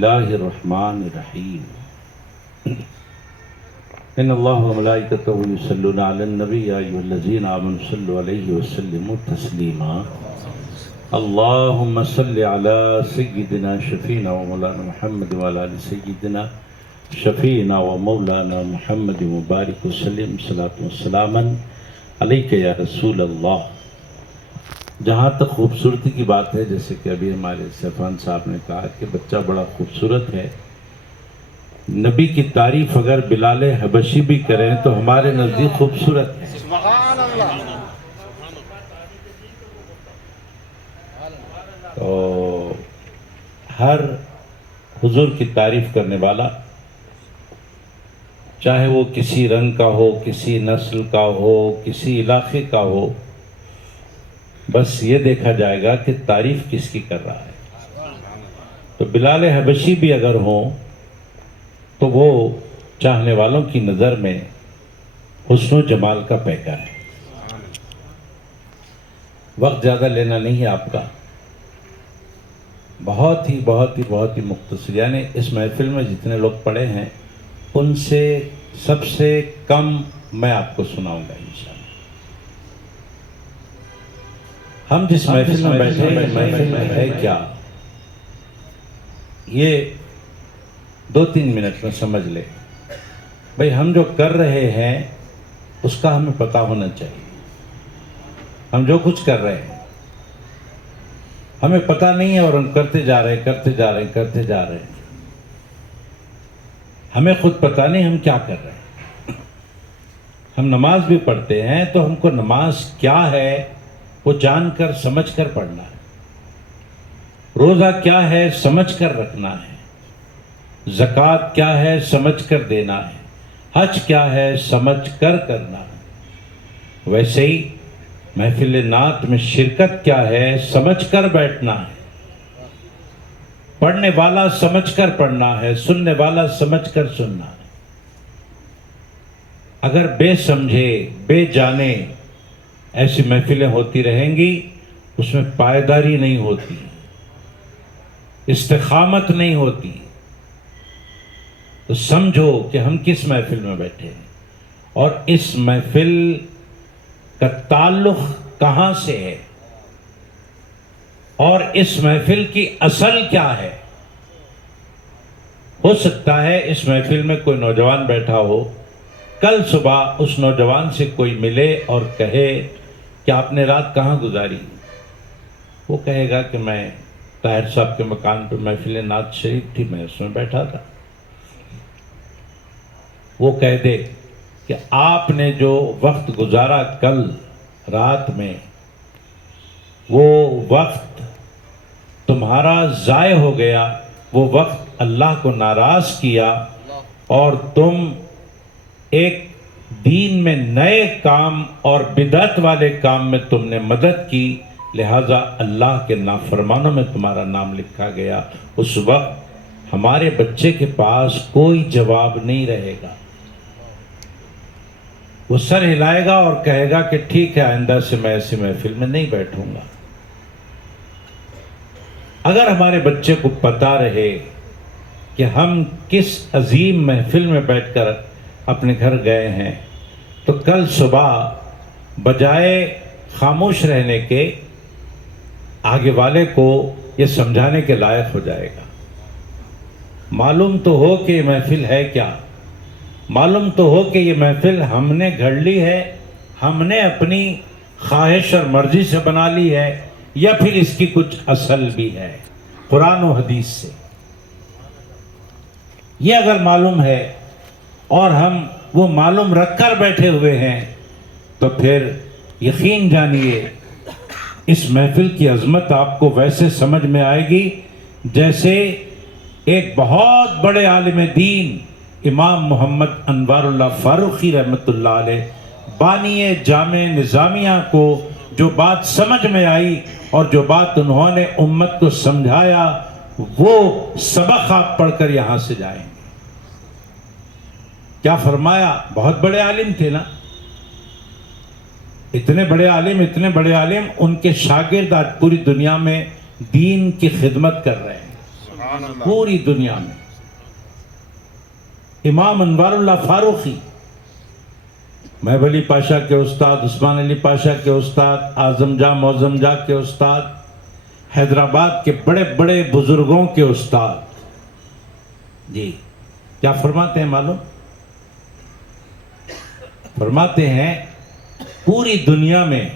الله الرحمن الرحيم إن الله وملائكته يصلون على النبي يا أيها الذين آمنوا صلوا عليه وسلموا تسليما اللهم صل على سيدنا شفينا ومولانا محمد وعلى آل سيدنا شفينا ومولانا محمد مبارك وسلم صلاة وسلاما عليك يا رسول اللہ. جہاں تک خوبصورتی کی بات ہے، جیسے کہ ابھی ہمارے سیفان صاحب نے کہا کہ بچہ بڑا خوبصورت ہے، نبی کی تعریف اگر بلال حبشی بھی کریں تو ہمارے نزدیک خوبصورت ہے. سبحان اللہ. تو ہر حضور کی تعریف کرنے والا، چاہے وہ کسی رنگ کا ہو، کسی نسل کا ہو، کسی علاقے کا ہو، بس یہ دیکھا جائے گا کہ تعریف کس کی کر رہا ہے. تو بلال حبشی بھی اگر ہوں تو وہ چاہنے والوں کی نظر میں حسن و جمال کا پیکر ہے. وقت زیادہ لینا نہیں ہے آپ کا، بہت ہی مختصر، یعنی اس محفل میں جتنے لوگ پڑھے ہیں ان سے سب سے کم میں آپ کو سناؤں گا انشاءاللہ. ہم جس محفل میں بیٹھے ہیں، محفل میں ہے کیا، یہ 2-3 منٹ میں سمجھ لے. بھئی ہم جو کر رہے ہیں اس کا ہمیں پتہ ہونا چاہیے. ہم جو کچھ کر رہے ہیں ہمیں پتہ نہیں ہے اور ہم کرتے جا رہے ہیں. ہمیں خود پتہ نہیں ہم کیا کر رہے ہیں. ہم نماز بھی پڑھتے ہیں تو ہم کو نماز کیا ہے وہ جان کر سمجھ کر پڑھنا ہے. روزہ کیا ہے سمجھ کر رکھنا ہے. زکوٰۃ کیا ہے سمجھ کر دینا ہے. حج کیا ہے سمجھ کر کرنا ہے. ویسے ہی محفل نعت میں شرکت کیا ہے سمجھ کر بیٹھنا ہے. پڑھنے والا سمجھ کر پڑھنا ہے، سننے والا سمجھ کر سننا ہے. اگر بے سمجھے بے جانے ایسی محفلیں ہوتی رہیں گی، اس میں پائیداری نہیں ہوتی، استقامت نہیں ہوتی. تو سمجھو کہ ہم کس محفل میں بیٹھے ہیں اور اس محفل کا تعلق کہاں سے ہے اور اس محفل کی اصل کیا ہے. ہو سکتا ہے اس محفل میں کوئی نوجوان بیٹھا ہو، کل صبح اس نوجوان سے کوئی ملے اور کہے کہ آپ نے رات کہاں گزاری. وہ کہے گا کہ میں طاہر صاحب کے مکان پہ محفل نعت شریف تھی، میں اس میں بیٹھا تھا. وہ کہہ دے کہ آپ نے جو وقت گزارا کل رات میں، وہ وقت تمہارا ضائع ہو گیا، وہ وقت اللہ کو ناراض کیا اور تم ایک دین میں نئے کام اور بدعت والے کام میں تم نے مدد کی، لہذا اللہ کے نافرمانوں میں تمہارا نام لکھا گیا. اس وقت ہمارے بچے کے پاس کوئی جواب نہیں رہے گا. وہ سر ہلائے گا اور کہے گا کہ ٹھیک ہے، آئندہ سے میں ایسی محفل میں نہیں بیٹھوں گا. اگر ہمارے بچے کو پتہ رہے کہ ہم کس عظیم محفل میں بیٹھ کر اپنے گھر گئے ہیں، تو کل صبح بجائے خاموش رہنے کے آگے والے کو یہ سمجھانے کے لائق ہو جائے گا. معلوم تو ہو کہ یہ محفل ہے کیا، معلوم تو ہو کہ یہ محفل ہم نے گھڑ لی ہے، ہم نے اپنی خواہش اور مرضی سے بنا لی ہے، یا پھر اس کی کچھ اصل بھی ہے قرآن و حدیث سے. یہ اگر معلوم ہے اور ہم وہ معلوم رکھ کر بیٹھے ہوئے ہیں تو پھر یقین جانیے اس محفل کی عظمت آپ کو ویسے سمجھ میں آئے گی جیسے ایک بہت بڑے عالم دین امام محمد انوار اللہ فاروقی رحمۃ اللہ علیہ بانی جامع نظامیہ کو جو بات سمجھ میں آئی اور جو بات انہوں نے امت کو سمجھایا، وہ سبق آپ پڑھ کر یہاں سے جائیں گے. کیا فرمایا؟ بہت بڑے عالم تھے نا، اتنے بڑے عالم، ان کے شاگرد آج پوری دنیا میں دین کی خدمت کر رہے ہیں. پوری دنیا میں. امام انوار اللہ فاروقی، محب علی پاشا کے استاد، عثمان علی پاشا کے استاد، اعظم جاہ معظم جاہ کے استاد، حیدرآباد کے بڑے بڑے بزرگوں کے استاد. جی کیا فرماتے ہیں معلوم؟ فرماتے ہیں پوری دنیا میں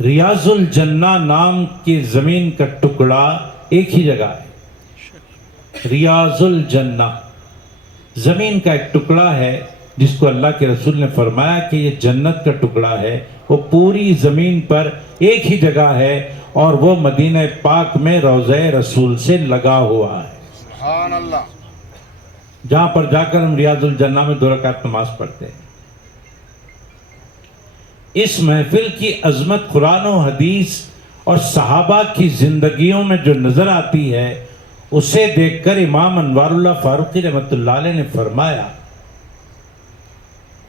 ریاض الجنہ نام کی زمین کا ٹکڑا ایک ہی جگہ ہے. ریاض الجنہ زمین کا ایک ٹکڑا ہے جس کو اللہ کے رسول نے فرمایا کہ یہ جنت کا ٹکڑا ہے. وہ پوری زمین پر ایک ہی جگہ ہے اور وہ مدینہ پاک میں روضہ رسول سے لگا ہوا ہے. سبحان اللہ. جہاں پر جا کر ہم ریاض الجنہ میں 2 رکعت نماز پڑھتے ہیں. اس محفل کی عظمت قرآن و حدیث اور صحابہ کی زندگیوں میں جو نظر آتی ہے اسے دیکھ کر امام انوار اللہ فاروقی رحمۃ اللہ علیہ نے فرمایا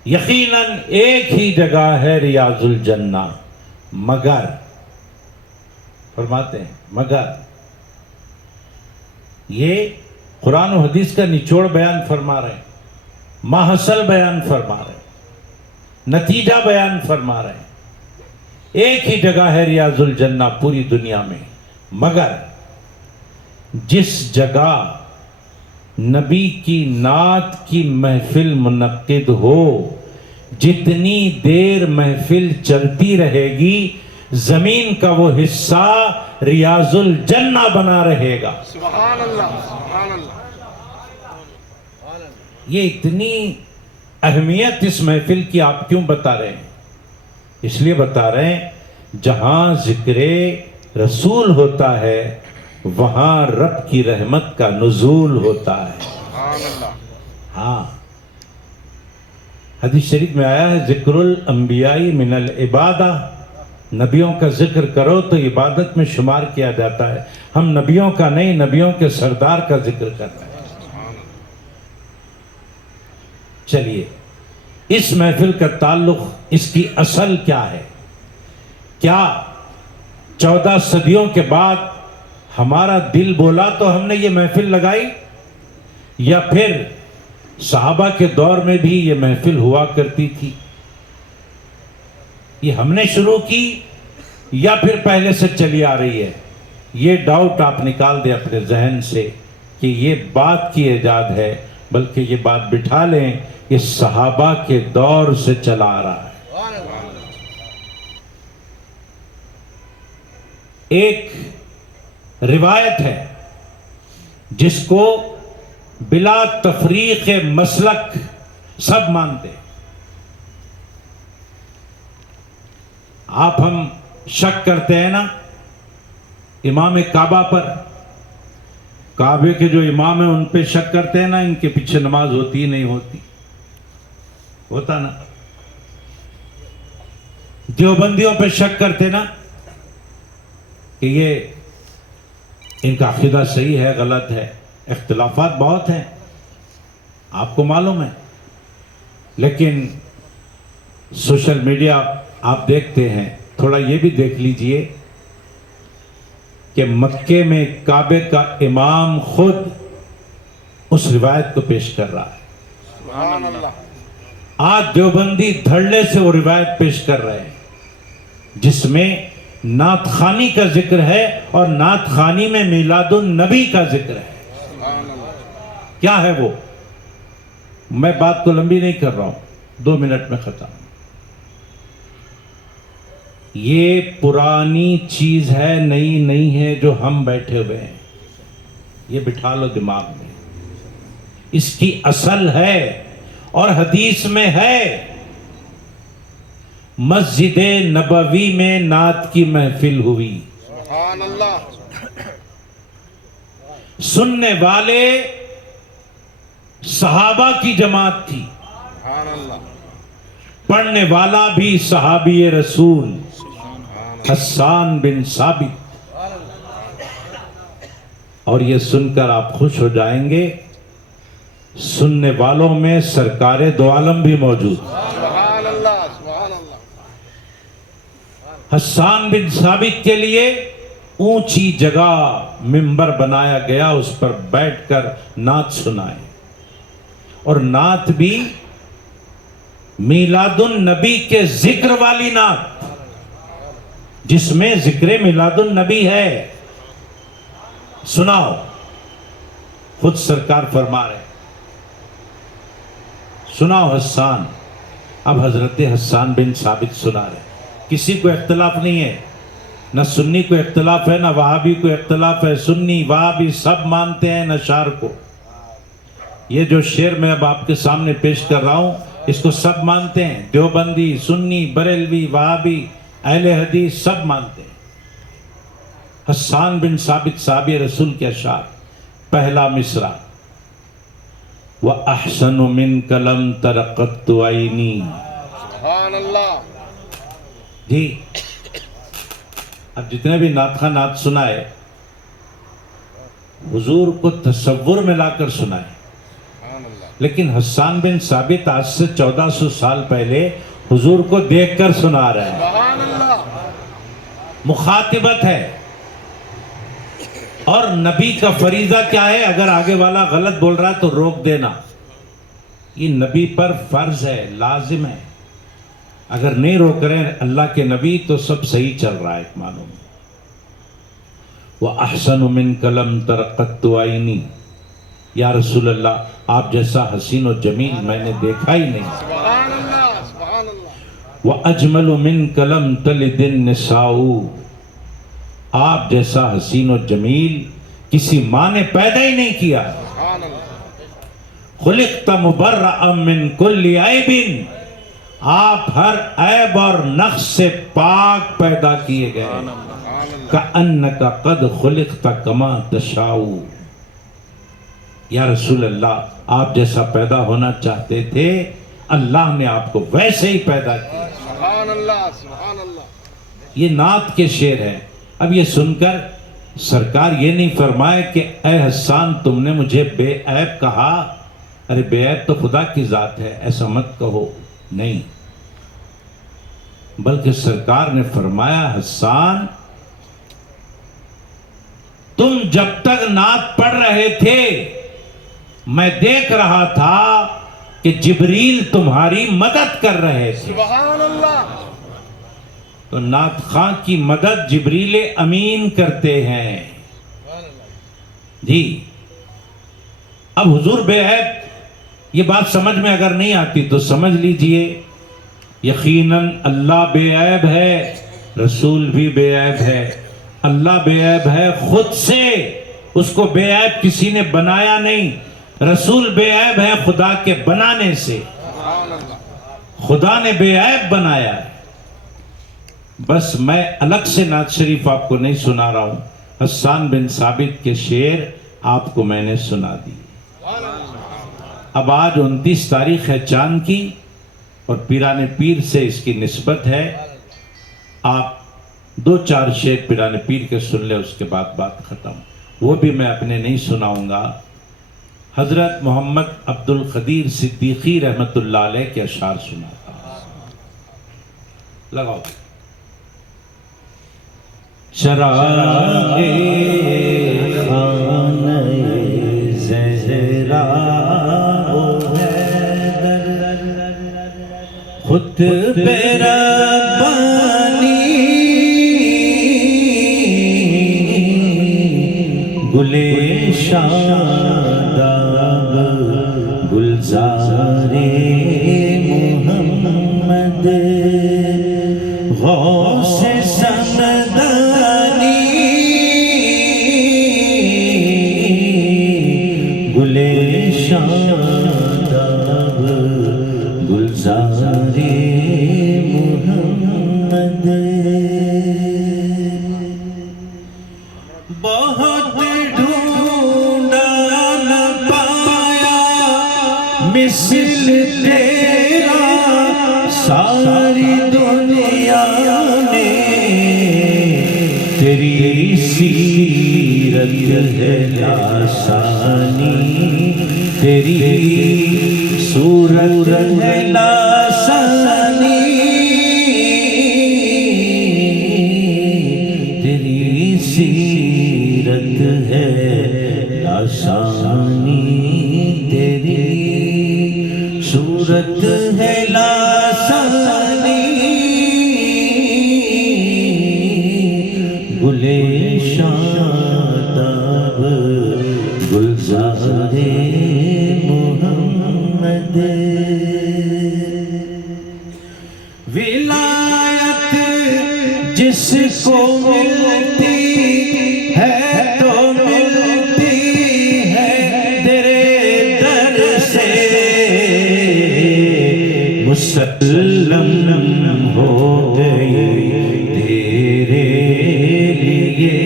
یقیناً ایک ہی جگہ ہے ریاض الجنہ، مگر فرماتے ہیں مگر یہ قرآن و حدیث کا نچوڑ بیان فرما رہے ہیں، ماحصل بیان فرما رہے ہیں، نتیجہ بیان فرما رہے ہیں. ایک ہی جگہ ہے ریاض الجنہ پوری دنیا میں، مگر جس جگہ نبی کی نعت کی محفل منعقد ہو، جتنی دیر محفل چلتی رہے گی زمین کا وہ حصہ ریاض الجنہ بنا رہے گا. سبحان اللہ. سبحان اللہ. یہ اتنی اہمیت اس محفل کی آپ کیوں بتا رہے ہیں؟ اس لیے بتا رہے ہیں جہاں ذکر رسول ہوتا ہے وہاں رب کی رحمت کا نزول ہوتا ہے. سبحان اللہ. ہاں حدیث شریف میں آیا ہے ذکر الانبیاء من العبادہ، نبیوں کا ذکر کرو تو عبادت میں شمار کیا جاتا ہے. ہم نبیوں کا نہیں، نبیوں کے سردار کا ذکر کر رہے ہیں. چلیے اس محفل کا تعلق، اس کی اصل کیا ہے؟ کیا 14 صدیوں کے بعد ہمارا دل بولا تو ہم نے یہ محفل لگائی، یا پھر صحابہ کے دور میں بھی یہ محفل ہوا کرتی تھی؟ یہ ہم نے شروع کی یا پھر پہلے سے چلی آ رہی ہے؟ یہ ڈاؤٹ آپ نکال دیں اپنے ذہن سے کہ یہ بات کی ایجاد ہے، بلکہ یہ بات بٹھا لیں یہ صحابہ کے دور سے چلا آ رہا ہے. ایک روایت ہے جس کو بلا تفریق مسلک سب مانتے ہیں. آپ ہم شک کرتے ہیں نا امام کعبہ پر، کعبے کے جو امام ہیں ان پہ شک کرتے ہیں نا ان کے پیچھے نماز ہوتی نہیں ہوتی، ہوتا نا. دیوبندیوں پہ شک کرتے نا کہ یہ ان کا عقیدہ صحیح ہے غلط ہے. اختلافات بہت ہیں آپ کو معلوم ہے، لیکن سوشل میڈیا آپ دیکھتے ہیں، تھوڑا یہ بھی دیکھ لیجئے کہ مکے میں کعبے کا امام خود اس روایت کو پیش کر رہا ہے. سبحان اللہ. آج دیوبندی دھڑلے سے وہ روایت پیش کر رہے ہیں جس میں نعت خوانی کا ذکر ہے اور نعت خوانی میں میلاد النبی کا ذکر ہے. سبحان اللہ. کیا ہے وہ؟ میں بات کو لمبی نہیں کر رہا ہوں، 2 منٹ میں ختم. یہ پرانی چیز ہے، نئی نہیں ہے جو ہم بیٹھے ہوئے ہیں. یہ بٹھا لو دماغ میں. اس کی اصل ہے اور حدیث میں ہے. مسجد نبوی میں نعت کی محفل ہوئی، سبحان اللہ. سننے والے صحابہ کی جماعت تھی، سبحان اللہ. پڑھنے والا بھی صحابی رسول حسان بن ثابت. اور یہ سن کر آپ خوش ہو جائیں گے سننے والوں میں سرکار دو عالم بھی موجود. سبحان اللہ. سبحان اللہ. حسان بن ثابت کے لیے اونچی جگہ منبر بنایا گیا، اس پر بیٹھ کر نعت سنائے، اور نعت بھی میلاد النبی کے ذکر والی نعت، جس میں ذکر میلاد النبی ہے۔ سناؤ، خود سرکار فرما رہے، سناؤ حسان۔ اب حضرت حسان بن ثابت سنا رہے، کسی کو اختلاف نہیں ہے، نہ سنی کو اختلاف ہے، نہ وہابی کو اختلاف ہے، سنی وہابی سب مانتے ہیں نشار کو۔ یہ جو شعر میں اب آپ کے سامنے پیش کر رہا ہوں، اس کو سب مانتے ہیں، دیوبندی، سنی، بریلوی، وہابی، اہل حدیث سب مانتے ہیں۔ حسان بن ثابت صحابی رسول کے اشعار، پہلا مصرع، وَأَحْسَنُ مِنْكَ لَمْ تَرَقَتُّ عَيْنِي۔ سبحان اللہ، جی اب جتنے بھی نعت خواہ نعت سنائے، حضور کو تصور میں لا کر سنائے، سبحان اللہ، لیکن حسان بن ثابت آج سے 1400 سال پہلے حضور کو دیکھ کر سنا رہے ہیں۔ سبحان اللہ، مخاطبت ہے، اور نبی کا فریضہ کیا ہے؟ اگر آگے والا غلط بول رہا ہے تو روک دینا، یہ نبی پر فرض ہے، لازم ہے۔ اگر نہیں روک رہے ہیں اللہ کے نبی تو سب صحیح چل رہا ہے ایک معنوں میں۔ وَأَحْسَنُ مِنْكَ لَمْ تَرَقَتُّ عَيْنِي، یا رسول اللہ آپ جیسا حسین و جمیل میں نے دیکھا ہی نہیں۔ سبحان اللہ، سبحان اللہ، وَأَجْمَلُ مِنْكَ لَمْ تَلِدِ النِّسَاءُ، آپ جیسا حسین و جمیل کسی ماں نے پیدا ہی نہیں کیا۔ سبحان اللہ، خلقت مبرأ من کل عیب، آپ ہر عیب اور نقص سے پاک پیدا کیے گئے۔ سبحان اللہ، کأنک قد خلقت کما تشاء، یا رسول اللہ آپ جیسا پیدا ہونا چاہتے تھے، اللہ نے آپ کو ویسے ہی پیدا کیا۔ سبحان اللہ، سبحان اللہ، یہ نعت کے شعر ہیں۔ اب یہ سن کر سرکار یہ نہیں فرمائے کہ اے حسان تم نے مجھے بے عیب کہا، ارے بے عیب تو خدا کی ذات ہے، ایسا مت کہو، نہیں، بلکہ سرکار نے فرمایا حسان تم جب تک نعت پڑھ رہے تھے میں دیکھ رہا تھا کہ جبریل تمہاری مدد کر رہے تھے۔ سبحان اللہ، تو نعت خواں کی مدد جبریل امین کرتے ہیں۔ جی اب حضور بے عیب، یہ بات سمجھ میں اگر نہیں آتی تو سمجھ لیجئے یقیناً اللہ بے عیب ہے، رسول بھی بے عیب ہے۔ اللہ بے عیب ہے خود سے، اس کو بے عیب کسی نے بنایا نہیں۔ رسول بے عیب ہے خدا کے بنانے سے، سبحان اللہ، خدا نے بے عیب بنایا ہے۔ بس میں الگ سے نعت شریف آپ کو نہیں سنا رہا ہوں، حسان بن ثابت کے شعر آپ کو میں نے سنا دی۔ اب آج 29 تاریخ ہے چاند کی، اور پیران پیر سے اس کی نسبت ہے۔ آپ 2-4 شعر پیران پیر کے سن لیں، اس کے بعد بات ختم۔ وہ بھی میں اپنے نہیں سناؤں گا، حضرت محمد عبد القدیر صدیقی رحمت اللہ علیہ کے اشعار سناتا ہوں۔ لگاؤ۔ چراغ خانہ زہرا خود پہ ربانی گلے شاداب گلزار محمد غوث سمدانی گلے شاداب گلزار محمد بہت ڈھونڈا نہ پایا مثل تیرا ساری دنیا نے تیری سیرت ہے آسانی تیری صورت ہے لاسانی تیری سیرت لاسانی تیری صورت ہے لاسانی گلے شاداب گلزار محمد ولایت جس کو ملتی ہے تو ملتی ہے تیرے در سے مسلم ہو گئی تیرے لیے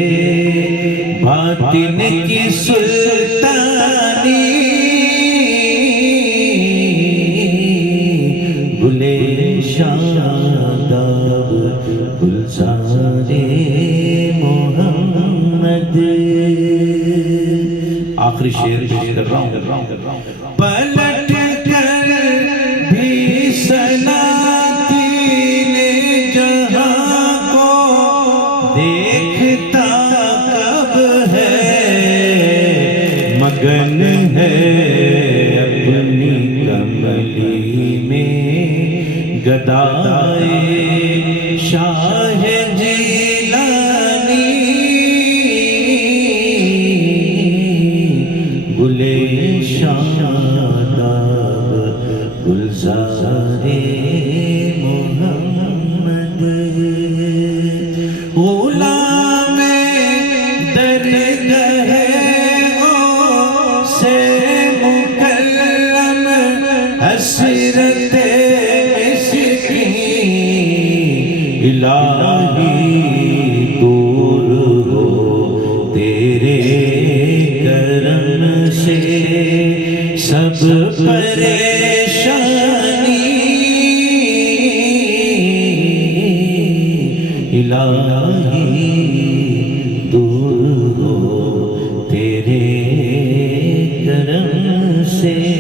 باطن کی سلطانی گلے شاداب گلزار محمد آخری شعر پیش کر رہا ہوں پلٹ کر بھی سلاطین جہاں کو دیکھتا کب ہے مگن ہے اپنی کملی میں گدائے شاہ جیلانی گلے شاداب گلزار محمد غلام درگاہ سے مکلم حسرت الہی دور ہو تیرے کرم سے سب پریشانی الہی دور ہو تیرے کرم سے